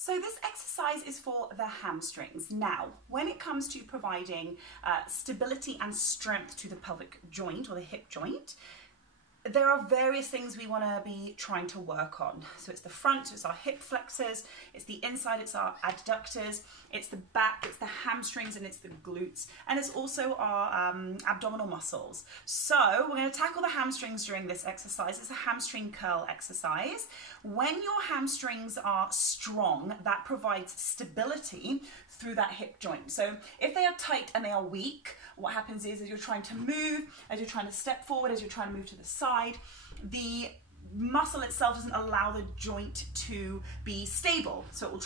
So this exercise is for the hamstrings. Now, when it comes to providing stability and strength to the pelvic joint or the hip joint, there are various things we want to be trying to work on. So it's the front, so it's our hip flexors, it's the inside, it's our adductors, it's the back, it's the hamstrings, and it's the glutes, and it's also our abdominal muscles. So we're going to tackle the hamstrings during this exercise. It's a hamstring curl exercise. When your hamstrings are strong, that provides stability through that hip joint. So if they are tight and they are weak, what happens is, as you're trying to move, as you're trying to step forward, as you're trying to move to the side, the muscle itself doesn't allow the joint to be stable. So it will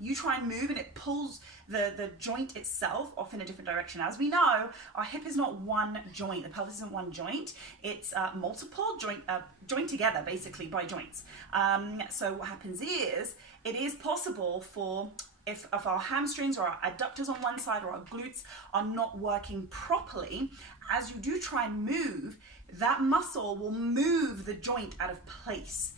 you try and move and it pulls the joint itself off in a different direction. As we know, our hip is not one joint, the pelvis isn't one joint, it's multiple joined together basically by joints. So what happens is, it is possible for if our hamstrings or our adductors on one side or our glutes are not working properly, as you do try and move, that muscle will move the joint out of place,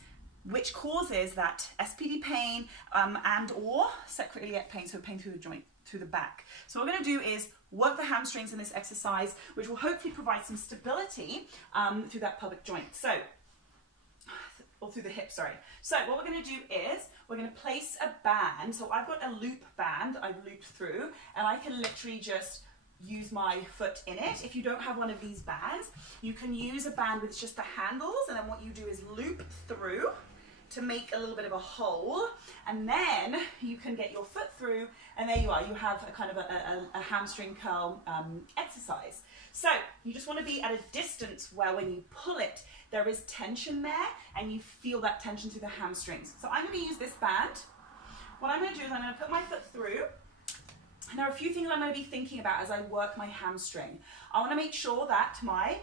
which causes that SPD pain and or sacroiliac pain, so pain through the joint, through the back. So what we're going to do is work the hamstrings in this exercise, which will hopefully provide some stability through that pelvic joint. So, or through the hip, sorry. So what we're going to do is, we're going to place a band. So I've got a loop band I've looped through, and I can literally just use my foot in it. If you don't have one of these bands, you can use a band with just the handles, and then what you do is loop through to make a little bit of a hole, and then you can get your foot through, and there you are, you have a kind of a hamstring curl exercise. So you just want to be at a distance where when you pull it, there is tension there, and you feel that tension through the hamstrings. So I'm going to use this band. What I'm going to do is I'm going to put my foot through, and there are a few things I'm going to be thinking about as I work my hamstring. I want to make sure that my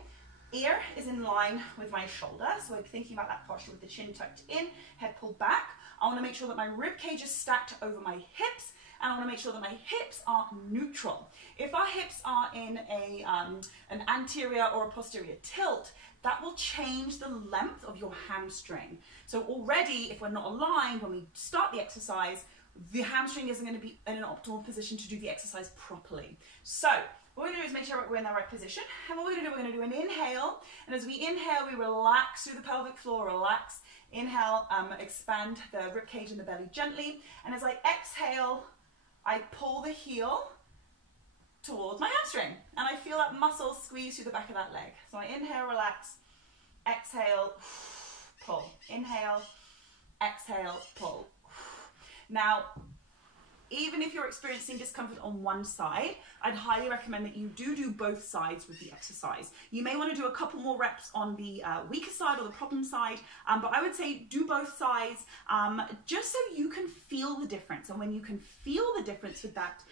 ear is in line with my shoulder, so I'm thinking about that posture with the chin tucked in, head pulled back. I want to make sure that my rib cage is stacked over my hips, and I want to make sure that my hips are neutral. If our hips are in an anterior or a posterior tilt, that will change the length of your hamstring. So already, if we're not aligned when we start the exercise, the hamstring isn't going to be in an optimal position to do the exercise properly. So what we're going to do is make sure we're in the right position. And what we're going to do, we're going to do an inhale. And as we inhale, we relax through the pelvic floor, relax. Inhale, expand the rib cage and the belly gently. And as I exhale, I pull the heel towards my hamstring. And I feel that muscle squeeze through the back of that leg. So I inhale, relax, exhale, pull. Inhale, exhale, pull. Now, even if you're experiencing discomfort on one side, I'd highly recommend that you do both sides with the exercise. You may want to do a couple more reps on the weaker side or the problem side, but I would say do both sides just so you can feel the difference. And when you can feel the difference with that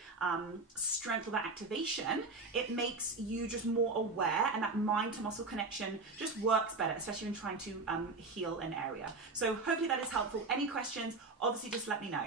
strength or that activation, it makes you just more aware, and that mind to muscle connection just works better, especially when trying to heal an area. So hopefully that is helpful. Any questions, obviously just let me know.